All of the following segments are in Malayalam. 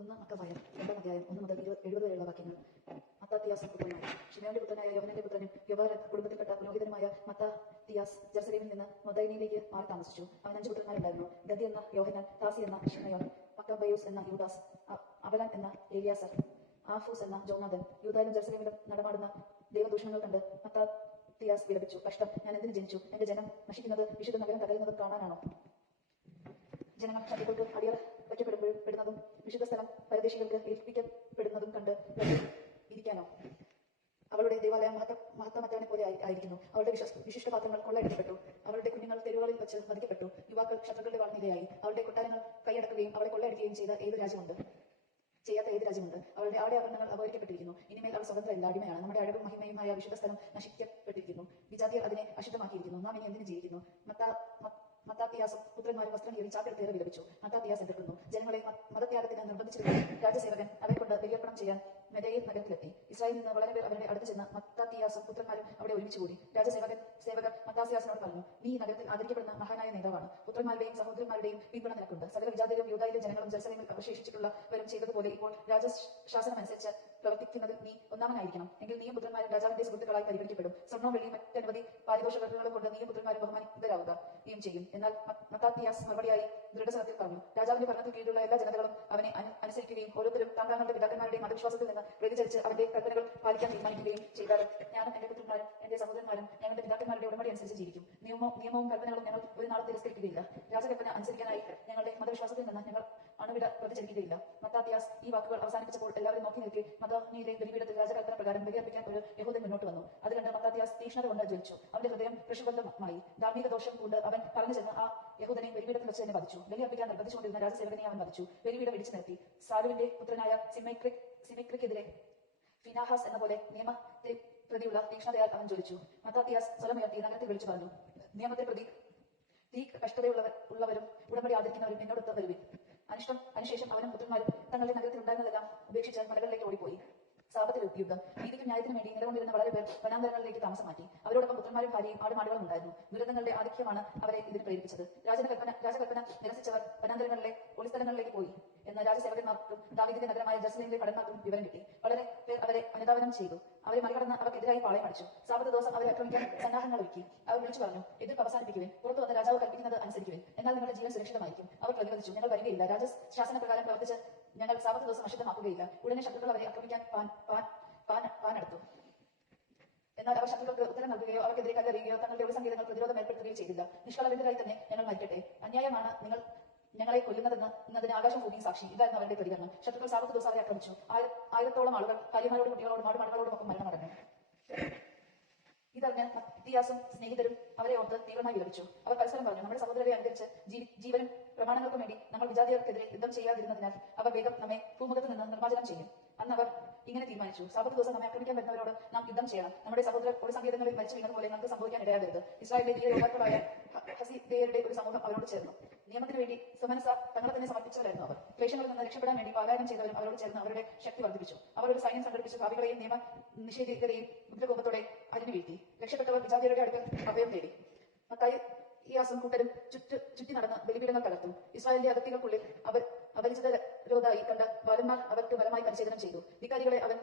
ഒന്ന് മക്കവായ രണ്ടാം അധ്യായം ഒന്ന് മുതൽ എഴുപത് വരെയുള്ള വാക്യങ്ങൾ. മത്താത്തിയാസ് പുത്രനായ ഷിമയോന്റെ പുത്രനായ യോഹനന്റെ പുത്രനും യുവാര കുടുംബത്തിൽപ്പെട്ട പുരോഹിതനുമായ മത്താത്തിയാസ് ജെറുസലേമിൽ നിന്ന് മൊദൈനിയിലേക്ക് മാറി താമസിച്ചു. അവൻ അഞ്ച് പുത്രന്മാരുണ്ടായിരുന്നു. ഗതി എന്ന യോഹനൻ താസി എന്ന ഷിമയോൻ മക്കബയൂസ് എന്ന യൂദാസ് അവലൻ എന്ന ഏലിയാസർ ആഫൂസ് എന്ന ജോനാഥൻ യൂദാലും ജെറുസലേമിലും നടമാടുന്ന ദൈവദൂഷണങ്ങൾ കണ്ട് മത്താത്തിയാസ് വിലപിച്ചു. കഷ്ടം ഞാൻ എന്തിനു ജനിച്ചു? എന്റെ ജനം നശിക്കുന്നത് വിശുദ്ധ നഗരം തകരുന്നത് കാണാനാണോ? ജനങ്ങൾ ചട്ടികൾക്ക് അടിയറ വയ്ക്കപ്പെടുമ്പോഴും വിശുദ്ധ സ്ഥലം പരദേശികൾക്ക് ഏൽപ്പിക്കപ്പെടുന്നതും കണ്ട് ഇരിക്കാനോ? അവളുടെ ദേവാലയം മഹത്ത മഹത്തമറ്റാനെ പോലെ ആയി- ആയിരിക്കുന്നു. അവളുടെ വിശ്വ വിശിഷ്ട പാത്രങ്ങൾ കൊള്ളയടിക്കപ്പെട്ടു അവളുടെ കുഞ്ഞുങ്ങൾ തെരുവുകളിൽ വെച്ച് വധിക്കപ്പെട്ടു. യുവാക്കൾ ശത്രുക്കളുടെ വാൾനിരയായി അവളുടെ കൊട്ടാരങ്ങൾ കൈയടക്കുകയും അവളെ കൊള്ളയടിക്കുകയും ചെയ്ത ഏത് രാജ്യമുണ്ട്? ചെയ്യാത്ത ഏത് രാജ്യമുണ്ട്? അവളുടെ ആടെ ആഭരണങ്ങൾ അപഹരിക്കപ്പെട്ടിരിക്കുന്നു. ഇനിമേൽ അവൾ സ്വതന്ത്രമല്ല അടിമയാണ്. നമ്മുടെ അഴകും മഹിമയുമായ വിശുദ്ധ സ്ഥലം നശിക്കപ്പെട്ടിരിക്കുന്നു. വിജാതിയർ അതിനെ അശുദ്ധമാക്കിയിരിക്കുന്നു. നാം ഇനി എന്തിനു ജീവിക്കുന്നു മത്താ മത്താത്തിയാസും പുത്രന്മാരും വസ്ത്രം കീറി ചാക്കെടുത്തേറെ വിലപിച്ചു. മത്താത്തിയാസ് എതിർക്കുന്നു ജനങ്ങളെ മ- മതത്യാഗത്തിന് നിർബന്ധിച്ചിരുന്ന രാജസേവകൻ അവരെ കൊണ്ട് ബലിയർപ്പണം ചെയ്യാൻ മെദയിൽ നഗരത്തിലെത്തി ഇസ്രായേലിൽ നിന്ന് വളരെ പേർ അവരുടെ അടുത്ത് ചെന്ന് മത്താത്തിയാസും പുത്രന്മാരും അവിടെ ഒരുമിച്ച് കൂടി. രാജസേവകൻ സേവകർ മത്താസിയാസിനോട് പറഞ്ഞു നീ ഈ നഗരത്തിൽ ആദരിക്കപ്പെടുന്ന മഹാനായ നേതാവാണ്. പുത്രന്മാരുടെയും സഹോദരന്മാരുടെയും പിന്തുണ നിനക്കുണ്ട് സകല വിജാതീയരും യൂതായിലെ ജനങ്ങളും ജെറുസലേമിൽ അവശേഷിച്ചിട്ടുള്ളവരും ചെയ്തതുപോലെ ഇപ്പോൾ രാജശാസനമനുസരിച്ച് പ്രവർത്തിക്കുന്നതിൽ നീ ഒന്നാമനായിരിക്കണം. എങ്കിൽ നീയും പുത്രന്മാരും രാജാവിന്റെ സുഹൃത്തുക്കളായി പരിഗണിക്കപ്പെടും. സ്വർണവും വെള്ളിയും മറ്റനവധി പാരിതോഷകങ്ങളും കൊണ്ട് നീയും പുത്രന്മാരും ബഹുമാനിതരാവുക നീയും ചെയ്യും. എന്നാൽ മത്താത്തിയാസ് മറുപടിയായി ദൃഢസനത്തിൽ പറഞ്ഞു. രാജാവിന്റെ ഭരണത്തിൽ കീഴിലുള്ള എല്ലാ ജനതകളും അവനെ അനു- അനുസരിക്കുകയും ഓരോരുത്തരും താൻ താങ്കളുടെ പിതാക്കന്മാരുടെയും മതവിശ്വാസത്തിൽ നിന്ന് വ്യതിചരിച്ച് അവന്റെ കൽപ്പനകൾ പാലിക്കാൻ തീരുമാനിക്കുകയും ചെയ്താൽ ഞാനും എന്റെ പുത്രന്മാരും എന്റെ സഹോദരന്മാരും ഞങ്ങളുടെ പിതാക്കന്മാരുടെ ഉടമ്പടി അനുസരിച്ച് ജീവിക്കും. നിയമവും നിയമവും കൽപ്പനകളും ഞങ്ങൾ ഒരു നാളും തിരസ്കരിക്കുകയില്ല. രാജകൽപ്പന അനുസരിക്കാനായി ഞങ്ങളുടെ മതവിശ്വാസത്തിൽ നിന്ന് ഞങ്ങൾ അണുവിട പ്രതിചരിക്കുകയില്ല. മത്താത്യാസ് ഈ വാക്കുകൾ അവസാനിപ്പിച്ചപ്പോൾ എല്ലാവരും നോക്കി നിൽക്കെ മതനീതി ബലിപീഠത്തിൽ രാജകൽപ്പന പ്രകാരം ബലിയർപ്പിക്കാൻ ഒരു യഹൂദൻ മുന്നോട്ട് വന്നു. അത് കണ്ട് മത്താത്യാസ് തീക്ഷ്ണത കൊണ്ട് ജ്വലിച്ചു. അവന്റെ ഹൃദയം കൃഷിബന്ധമായി ധാർമ്മിക ദോഷം കൊണ്ട് അവൻ പറഞ്ഞു ചെന്ന് ആ യഹൂദനെ ബലിപീഠത്തിൽ വെച്ച് തന്നെ വധിച്ചു. ബലിയർപ്പിക്കാൻ നിർബന്ധിച്ചുകൊണ്ടിരുന്ന രാജസേവകനെ അവൻ വധിച്ചു. ബലിപീഠം ഇടിച്ചു നിർത്തി. സാലുവിന്റെ പുത്രനായ സിമൈക്രിക് സിമിക്രിക്കെതിരെ ഫിനാഹാസ് എന്ന പോലെ നിയമത്തെ പ്രതിയുള്ള തീക്ഷ്ണതയാൽ അവൻ ജ്വലിച്ചു. മത്താത്തിയാസ് സ്വലമുയർത്തി നഗരത്തിൽ വിളിച്ചു പറഞ്ഞു നിയമത്തെ പ്രതി തീ കഷ്ടതയുള്ളവർ ഉള്ളവരും ഉടമ്പടി ആദരിക്കുന്നവരും എന്നോടൊത്ത് വരുവിൻ. അനിഷ്ടം അതിനുശേഷം അവനും പുത്രന്മാരും തങ്ങളുടെ നഗരത്തിൽ ഉണ്ടായിരുന്നതെല്ലാം ഉപേക്ഷിച്ച് മലകളിലേക്ക് ഓടിപ്പോയി. സാപത്തിൽ യുദ്ധം നീതിക്കും ന്യായത്തിനും വേണ്ടി നിലകൊണ്ടിരുന്ന വളരെ പേർ വനാന്തരങ്ങളിലേക്ക് താമസം മാറ്റി അവരോടൊപ്പം പുത്രന്മാരും ഭാര്യയും ആടുമാടുകളും ഉണ്ടായിരുന്നു. ദുരന്തങ്ങളുടെ ആധിക്യമാണ് അവരെ ഇതിൽ പ്രേരിപ്പിച്ചത്. രാജകൽപ്പന രാജകൽപ്പന നിരസിച്ചവർ വനാന്തരങ്ങളിലെ ഒളിസ്ഥലങ്ങളിലേക്ക് പോയി. എന്ന രാജസേവകന്മാർക്കും ദാവിദിന്റെ നഗരമായ ജസ്ലിന്റെ ഭടന്മാർക്കും വിവരം കിട്ടി. വളരെ അവരെ അനുധാവനം ചെയ്തു. അവരെ മറികടന്ന് അവർക്കെതിരായി പാളയം അടിച്ചു. സാമ്പത്ത് ദിവസം അവരെ ആക്രമിക്കാൻ സന്നാഹങ്ങൾ ഒരുക്കി. അവർ വിളിച്ചു പറഞ്ഞു എതിർപ്പ് അവസാനിപ്പിക്കുവിൻ. പുറത്തു വന്ന് രാജാവ് കൽപ്പിക്കുന്നത് അനുസരിക്കുവിൻ. എന്നാൽ നിങ്ങളുടെ ജീവൻ സുരക്ഷിതമായിരിക്കും. അവർ പ്രതിരോധിച്ചു. ഞങ്ങൾ വരികയില്ല. രാജ ശാസന പ്രകാരം പ്രവർത്തിച്ച് ഞങ്ങൾ സാമ്പത്ത് ദിവസം അശുദ്ധമാക്കുകയില്ല. ഉടനെ ശത്രുക്കൾ അവരെ ആക്രമിക്കാൻ പാനെടുത്തു. എന്നാൽ അവർ ശത്രുക്കൾക്ക് ഉത്തരം നൽകുകയോ അവർക്കെതിരെ കല്ലെറിയുകയോ തങ്ങളുടെ ഒരു സംഗീതങ്ങൾ പ്രതിരോധം ഏർപ്പെടുത്തുകയോ ചെയ്തില്ല. നിഷ്കളവിതരായി തന്നെ ഞങ്ങൾ മരിക്കട്ടെ. അന്യായമാണ് നിങ്ങൾ ഞങ്ങളെ കൊല്ലുന്നതെന്ന് ഇന്നതിന് ആകാശം ഭൂമിയും സാക്ഷി. ഇതായിരുന്നു അവരുടെ പ്രതികരണം. ശത്രുക്കൾ സാപത്ത് ദിവസം അവരെ ആക്രമിച്ചു ആയിരത്തോളം ആളുകൾ കലിമാരോടും കുട്ടികളോടും ആടുമാടുകളോടും ഒക്കെ മരണം അടഞ്ഞു ഇതറിഞ്ഞ് മത്തിയാസും സ്നേഹിതരും അവരെ ഓർത്ത് തീവ്രമായി വിലപിച്ചു. അവർ പരസ്പരം പറഞ്ഞു നമ്മുടെ സഹോദരരെ അനുകരിച്ച് ജീവനും പ്രമാണങ്ങൾക്കും വേണ്ടി നമ്മൾ വിജാതിയർക്കെതിരെ യുദ്ധം ചെയ്യാതിരുന്നതിനാൽ അവർ വേഗം നമ്മെ ഭൂമുഖത്ത് നിന്ന് നിർമ്മാർജനം ചെയ്യും. അന്ന് അവർ ഇങ്ങനെ തീരുമാനിച്ചു സാപത്ത് ദിവസം നമ്മെ ആക്രമിക്കാൻ വരുന്നവരോട് നാം യുദ്ധം ചെയ്യണം. നമ്മുടെ സഹോദരർ ഒരു സങ്കേതങ്ങളിൽ മരിച്ചു വീണത് പോലെ നമുക്ക് സംഭവിക്കാൻ ഇടയാകരുത് ഇസ്രായേലിലെ ഈ ഒരു സമൂഹം അവരോട് ചേർന്നു. നിയമത്തിന് വേണ്ടി സുമനസ തങ്ങളെ തന്നെ സമർപ്പിച്ചവരായിരുന്നു അവർ. ക്ലേശങ്ങളിൽ നിന്ന് രക്ഷപ്പെടാൻ വേണ്ടി പാലായനം ചെയ്തവരും അവരോട് ചേർന്ന് അവരുടെ ശക്തി വർദ്ധിപ്പിച്ചു. അവർ ഒരു സൈന്യം സംഘടിപ്പിച്ച്. ഭാവികളെയും നിയമ നിഷേധിക്കുകയും ഉഗ്രകോപത്തോടെ അരിഞ്ഞു വീഴ്ത്തി. രക്ഷപ്പെട്ടവർ വിജാതിയരുടെ അടുത്ത് അഭയം തേടി മത്തായി ഇയാസും കൂട്ടരും ചുറ്റു ചുറ്റി നടന്ന് ബലിപീഠങ്ങൾ തകർത്തു. ഇസ്രായേലിന്റെ അതിർത്തികൾക്കുള്ളിൽ അവർ അപരിചിതരോധായി കണ്ട ബാലന്മാർ അവർക്ക് ബലമായി പരിശീലനം ചെയ്തു. വികാരികളെ അവൻ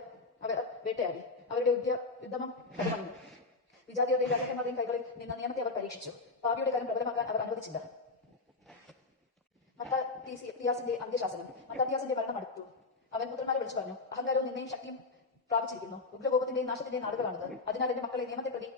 അവർ വേട്ടയാടി. അവരുടെ യുദ്ധ യുദ്ധമം കടന്നു വിജാതിയുടെ കൈകളിൽ നിന്ന് നിയമത്തെ അവർ പരീക്ഷിച്ചു. പാപിയുടെ കാര്യം പ്രബലമാക്കാൻ അവർ അനുവദിച്ചില്ല. മത്താത്തിയാസിന്റെ അന്ത്യശാസനം. മത്താത്തിയാസിന്റെ ഭരണം അടുത്തു. അവൻ പുത്രന്മാരെ വിളിച്ചു പറഞ്ഞു അഹങ്കാരവും നിന്നെയും ശക്തിയും പ്രാപിച്ചിരിക്കുന്നു. ഉഗ്രകോപത്തിന്റെയും നാശത്തിന്റെയും നാടുകളാണത്. അതിനാൽ എന്റെ മക്കളെ നിയമത്തെ പ്രതി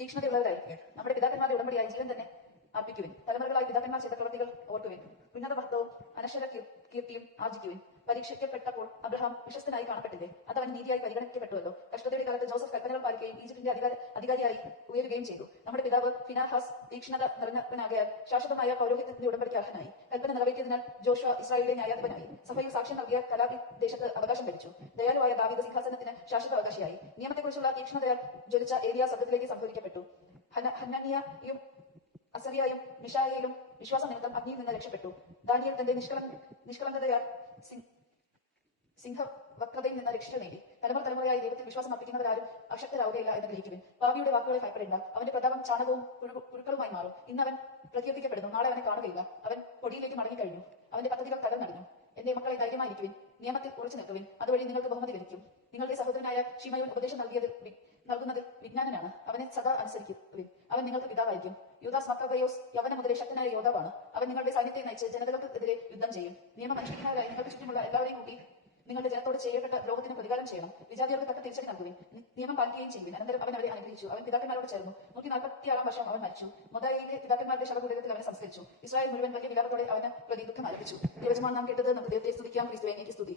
തീക്ഷ്ണതയുള്ളവരായിരിക്കും നമ്മുടെ പിതാക്കന്മാരുടെ ഉടമ്പടിയായി ജീവൻ തന്നെ അർപ്പിക്കുവിൻ. തലമുറകളായി പിതാക്കന്മാർ ചെയ്ത പ്രവൃത്തികൾ ഓർക്കുവിൻ. ഉന്നത ഭക്തവും അനശ്വര കീർ- കീർത്തിയും ആർജിക്കുവിൻ പരീക്ഷിക്കപ്പെട്ടപ്പോൾ അബ്രഹാം വിശ്വസ്തനായി കാണപ്പെട്ടില്ലേ? അത് അവൻ നീതിയായി പരിഗണിക്കപ്പെട്ടുവല്ലോ. കഷ്ടതയുടെ കാലത്ത് ജോസഫ് കൽപ്പനകൾ പാലിക്കുകയും ഈജിപ്തിന്റെ അധികാര അധികാരിയായി ഉയരുകയും ചെയ്തു. നമ്മുടെ പിതാവ് ഫിനാഹാസ് തീക്ഷ്ണത നിറഞ്ഞവനാകയാൽ ശാശ്വതമായ പൗരോഹിത്യത്തിന്റെ ഉടമ്പടിക്ക് അർഹനായി. കൽപ്പന നിറവേറ്റിയതിനാൽ ജോഷ ഇസ്രായേലിലെ ന്യായാധിപനായി. സഭയിൽ സാക്ഷ്യം നൽകിയ കലാപി ദേശത്ത് അവകാശം ലഭിച്ചു. ദയാലുവായ ദാവിത സിംഹാസനത്തിന് ശാശ്വത അവകാശിയായി. നിയമത്തെക്കുറിച്ചുള്ള തീക്ഷ്ണതയാൽ ജ്വലിച്ച ഏരിയ സത്യത്തിലേക്ക് സംഭവിക്കപ്പെട്ടു ഹന്നിയും ഹനന്യയും അസറിയായും മിഷായയിലും വിശ്വാസ നിമിത്തം അഗ്നിയിൽ നിന്ന് രക്ഷപ്പെട്ടു. ദാനിയൽ തന്റെ നിഷ്കള നിഷ്കളങ്കതയാൽ സിംഗ് വക്രതയിൽ നിന്ന് രക്ഷ നേടി. തലമുറ തലമുറയായി ദൈവത്തിൽ വിശ്വാസം അർപ്പിക്കുന്നവരാരും അശക്തരാവുകയില്ല എന്ന് ഗ്രഹിക്കുവിൻ. പാവിയുടെ വാക്കുകളെ ഭയപ്പെടേണ്ട. അവന്റെ പ്രതാപം ചാണകവും കുഴുക്കളുമായി മാറും. ഇന്ന് അവൻ പ്രകീർത്തിക്കപ്പെടുന്നു നാളെ അവനെ കാണുകയില്ല. അവൻ പൊടിയിലേക്ക് മടങ്ങിക്കഴിഞ്ഞു. അവന്റെ പദ്ധതികൾ നടന്നു എന്റെ മക്കളെ ധൈര്യമായിരിക്കുവിൻ. നിയമത്തിൽ ഉറച്ചു നിൽക്കുവിൻ. അതുവഴി നിങ്ങൾക്ക് ബഹുമതി ലഭിക്കും. നിങ്ങളുടെ സഹോദരനായ ഷിമയോൻ ഉപദേശം നൽകിയത് നൽകുന്നത് വിജ്ഞാനനാണ്. അവനെ സദാ അനുസരിക്കുവിൻ. അവൻ നിങ്ങൾക്ക് പിതാവായിരിക്കും. യൂദാസ് മക്കബയോസ് യവന മുതലേ ശക്തനായ യോദ്ധാവാണ്. അവൻ നിങ്ങളുടെ സൈന്യത്തെ നയിച്ച് ജനതകൾക്കെതിരെ യുദ്ധം ചെയ്യും. നിയമമനുഷ്ഠിക്കുന്നവരായി നിങ്ങൾക്ക് ചുറ്റുമുള്ള എല്ലാവരെയും കൂട്ടി നിങ്ങളുടെ ജനത്തോട് ചെയ്യപ്പെട്ട ദ്രോഹത്തിന് പ്രതികാരം ചെയ്യണം. വിജാതിയർക്ക് തക്ക തിരിച്ചടി നൽകുകയും നിയമം പാലിക്കുകയും ചെയ്യുവിൻ അനന്തരം അവൻ അവരെ അനുഗ്രഹിച്ചു. അവൻ പിതാക്കന്മാരോട് ചേർന്നു. നൂറ്റി നാൽപ്പത്തിയാറാം വർഷം അവൻ മരിച്ചു. മൊതായിലെ പിതാക്കന്മാരുടെ ശവകുടീരത്തിൽ അവനെ സംസ്കരിച്ചു. ഇസ്രായേൽ മുഴുവൻ വലിയ വിലാപത്തോടെ അവന് പ്രതി ദുഃഖം ആരംഭിച്ചു ദൈവജമാൻ നാം കേട്ടത് നമുക്ക് ദൈവത്തെ സ്തുതിക്കാം. ക്രിസ്തുവേനിക്ക് സ്തുതി.